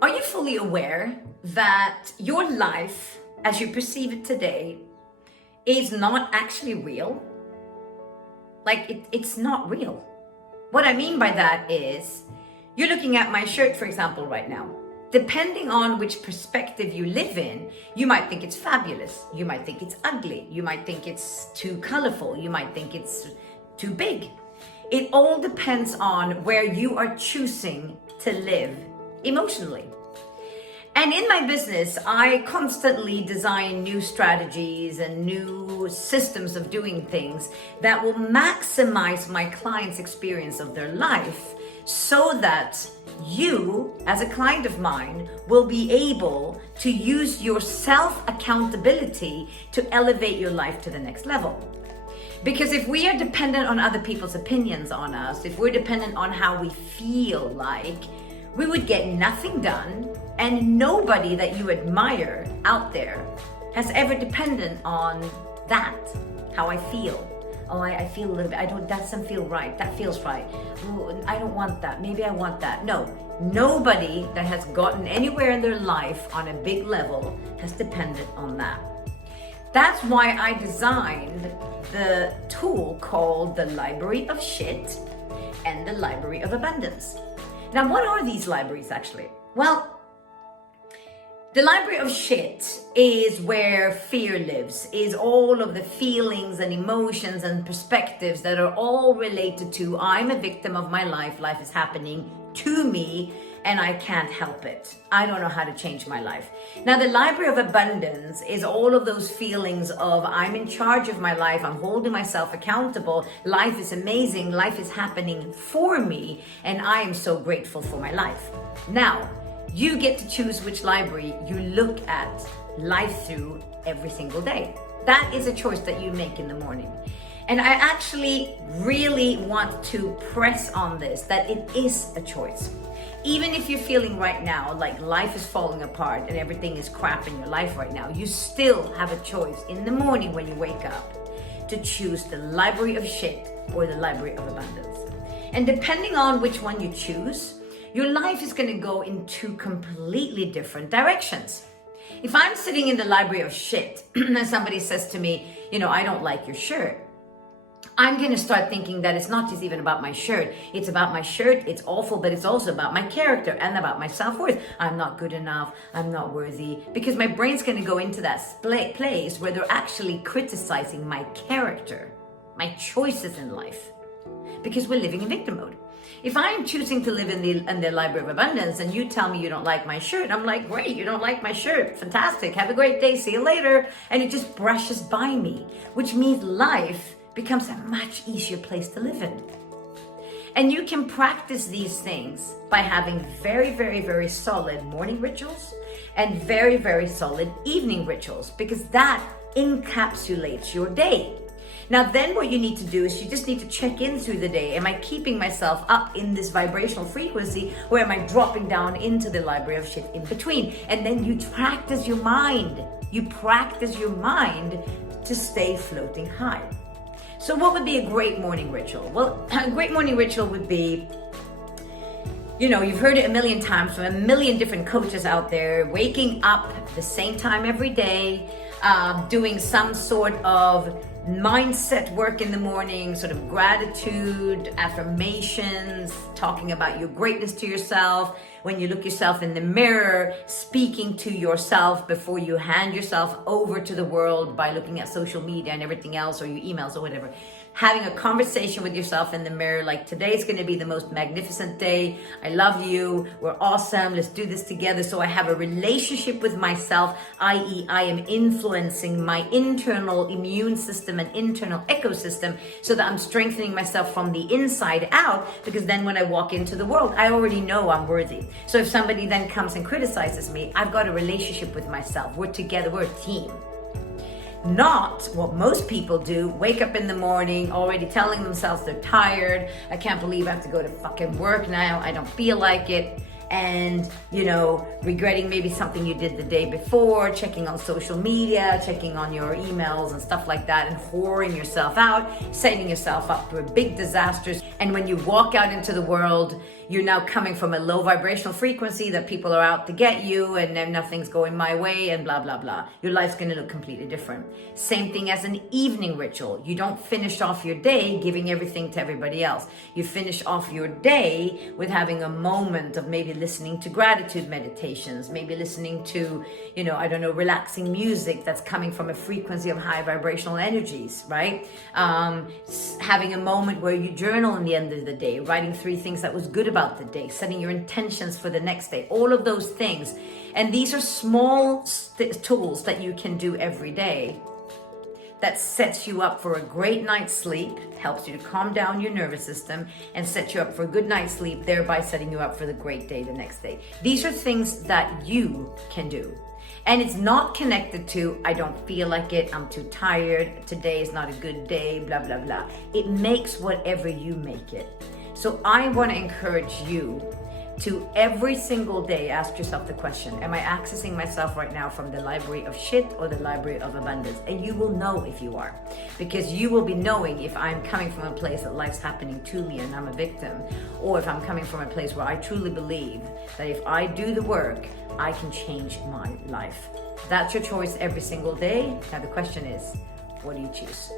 Are you fully aware that your life, as you perceive it today, is not actually real? Like, it's not real. What I mean by that is, you're looking at my shirt, for example, right now. Depending on which perspective you live in, you might think it's fabulous. You might think it's ugly. You might think it's too colorful. You might think it's too big. It all depends on where you are choosing to live emotionally. And in my business, I constantly design new strategies and new systems of doing things that will maximize my clients' experience of their life, so that you, as a client of mine, will be able to use your self-accountability to elevate your life to the next level. Because if we are dependent on other people's opinions on us, if we're dependent on how we feel like, we would get nothing done, and nobody that you admire out there has ever depended on that, how I feel. Oh, I feel a little bit, that doesn't feel right, that feels right. Ooh, I don't want that, maybe I want that. No, nobody that has gotten anywhere in their life on a big level has depended on that. That's why I designed the tool called the Library of Shit and the Library of Abundance. Now, what are these libraries actually? Well, the Library of Shit is where fear lives, is all of the feelings and emotions and perspectives that are all related to, I'm a victim of my life, life is happening to me, and I can't help it. I don't know how to change my life. Now, the Library of Abundance is all of those feelings of, I'm in charge of my life, I'm holding myself accountable, life is amazing, life is happening for me, and I am so grateful for my life. Now, you get to choose which library you look at life through every single day. That is a choice that you make in the morning. And I actually really want to press on this, that it is a choice. Even if you're feeling right now like life is falling apart and everything is crap in your life right now, you still have a choice in the morning when you wake up to choose the Library of Shit or the Library of Abundance. And depending on which one you choose, your life is going to go in two completely different directions. If I'm sitting in the Library of Shit and somebody says to me, I don't like your shirt, I'm going to start thinking that it's not just even about my shirt. It's about my shirt. It's awful, but it's also about my character and about my self-worth. I'm not good enough. I'm not worthy. Because my brain's going to go into that place where they're actually criticizing my character, my choices in life, because we're living in victim mode. If I'm choosing to live in the Library of Abundance and you tell me you don't like my shirt, I'm like, great, you don't like my shirt. Fantastic. Have a great day. See you later. And it just brushes by me, which means life becomes a much easier place to live in. And you can practice these things by having very, very, very solid morning rituals and very, very solid evening rituals, because that encapsulates your day. Now, then what you need to do is you just need to check in through the day. Am I keeping myself up in this vibrational frequency, or am I dropping down into the Library of Shit in between? And then you practice your mind. You practice your mind to stay floating high. So what would be a great morning ritual? Well, a great morning ritual would be, you've heard it a million times from a million different coaches out there, waking up the same time every day, doing some sort of mindset work in the morning, sort of gratitude, affirmations, talking about your greatness to yourself. When you look yourself in the mirror, speaking to yourself before you hand yourself over to the world by looking at social media and everything else, or your emails or whatever. Having a conversation with yourself in the mirror, like, today's going to be the most magnificent day. I love you. We're awesome. Let's do this together. So I have a relationship with myself, i.e. I am influencing my internal immune system and internal ecosystem, so that I'm strengthening myself from the inside out, because then when I walk into the world, I already know I'm worthy. So if somebody then comes and criticizes me, I've got a relationship with myself. We're together. We're a team. Not what most people do, wake up in the morning already telling themselves they're tired. I can't believe I have to go to fucking work now. I don't feel like it. and, you know, regretting maybe something you did the day before, checking on social media, checking on your emails and stuff like that, and whoring yourself out, setting yourself up for big disasters. And when you walk out into the world, you're now coming from a low vibrational frequency that people are out to get you, and then nothing's going my way, and blah, blah, blah. Your life's gonna look completely different. Same thing as an evening ritual. You don't finish off your day giving everything to everybody else. You finish off your day with having a moment of maybe listening to gratitude meditations, maybe listening to, you know, I don't know, relaxing music that's coming from a frequency of high vibrational energies, right? Having a moment where you journal in the end of the day, writing 3 things that was good about the day, setting your intentions for the next day, all of those things. And these are small tools that you can do every day that sets you up for a great night's sleep, helps you to calm down your nervous system, and sets you up for a good night's sleep, thereby setting you up for the great day the next day. These are things that you can do. And it's not connected to, I don't feel like it, I'm too tired, today is not a good day, blah, blah, blah. It makes whatever you make it. So I want to encourage you to every single day ask yourself the question, am I accessing myself right now from the library of shit or the library of abundance? And you will know if you are, because you will be knowing if I'm coming from a place that life's happening to me and I'm a victim, or if I'm coming from a place where I truly believe that if I do the work, I can change my life. That's your choice every single day. Now the question is, what do you choose?